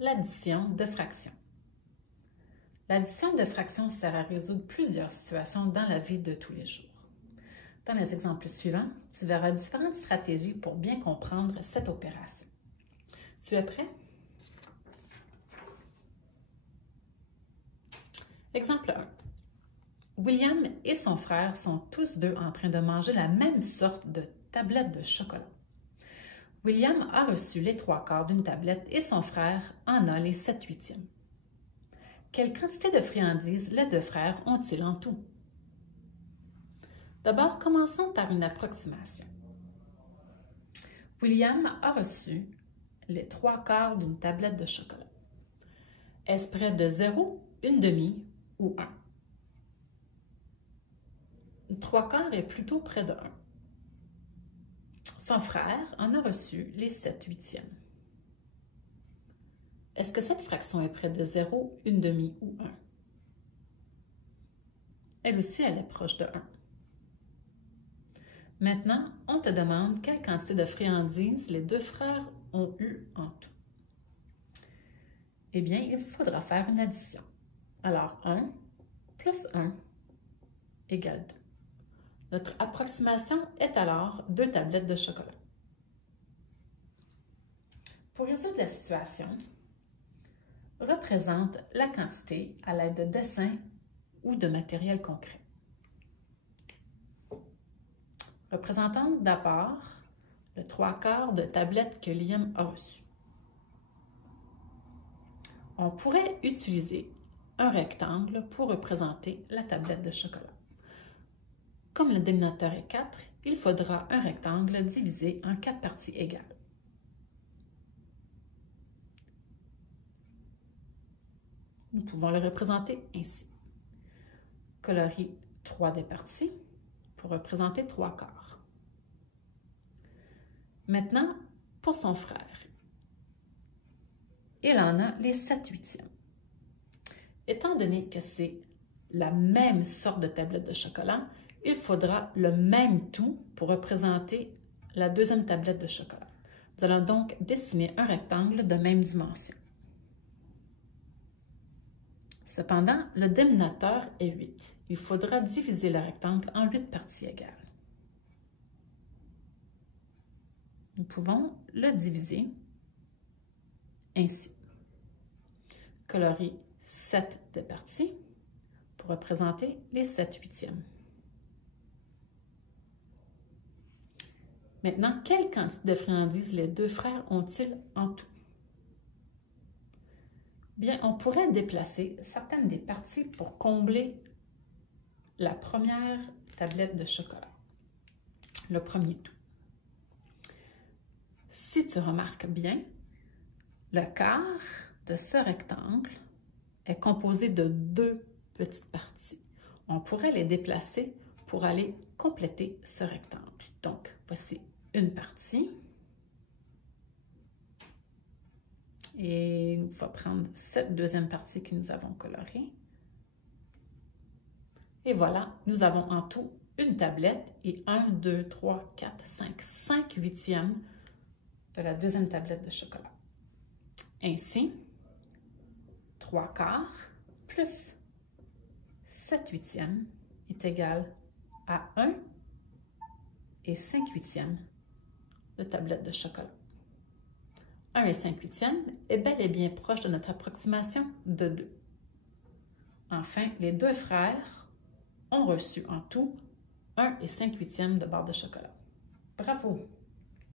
L'addition de fractions. L'addition de fractions sert à résoudre plusieurs situations dans la vie de tous les jours. Dans les exemples suivants, tu verras différentes stratégies pour bien comprendre cette opération. Tu es prêt? Exemple 1. William et son frère sont tous deux en train de manger la même sorte de tablette de chocolat. William a reçu les 3/4 d'une tablette et son frère en a les 7/8. Quelle quantité de friandises les deux frères ont-ils en tout? D'abord, commençons par une approximation. William a reçu les 3/4 d'une tablette de chocolat. Est-ce près de 0, une demi ou 1? 3/4 est plutôt près de 1. Son frère en a reçu les 7/8. Est-ce que cette fraction est près de 0, une demi ou 1? Elle aussi, elle est proche de 1. Maintenant, on te demande quelle quantité de friandises les deux frères ont eu en tout. Eh bien, il faudra faire une addition. Alors, 1 plus 1 égale 2. Notre approximation est alors 2 tablettes de chocolat. Pour résoudre la situation, représente la quantité à l'aide de dessins ou de matériel concret. Représentons d'abord le 3/4 de tablette que Liam a reçu. On pourrait utiliser un rectangle pour représenter la tablette de chocolat. Comme le dénominateur est 4, il faudra un rectangle divisé en 4 parties égales. Nous pouvons le représenter ainsi. Colorie 3 des parties pour représenter 3/4. Maintenant, pour son frère, il en a les 7/8. Étant donné que c'est la même sorte de tablette de chocolat, il faudra le même tout pour représenter la deuxième tablette de chocolat. Nous allons donc dessiner un rectangle de même dimension. Cependant, le dénominateur est 8. Il faudra diviser le rectangle en 8 parties égales. Nous pouvons le diviser ainsi. Colorie 7 des parties pour représenter les 7/8. Maintenant, quelle quantité de friandises les deux frères ont-ils en tout? Bien, on pourrait déplacer certaines des parties pour combler la première tablette de chocolat, le premier tout. Si tu remarques bien, le quart de ce rectangle est composé de 2 petites parties. On pourrait les déplacer pour aller compléter ce rectangle. Donc, voici une partie. Et on va prendre cette deuxième partie que nous avons colorée. Et voilà, nous avons en tout une tablette et 1, 2, 3, 4, 5, 5/8 de la deuxième tablette de chocolat. Ainsi, 3/4 plus 7/8 est égal à 1 et 5/8 de tablette de chocolat. 1 et 5/8 est bel et bien proche de notre approximation de 2. Enfin, les deux frères ont reçu en tout 1 et 5/8 de barre de chocolat. Bravo!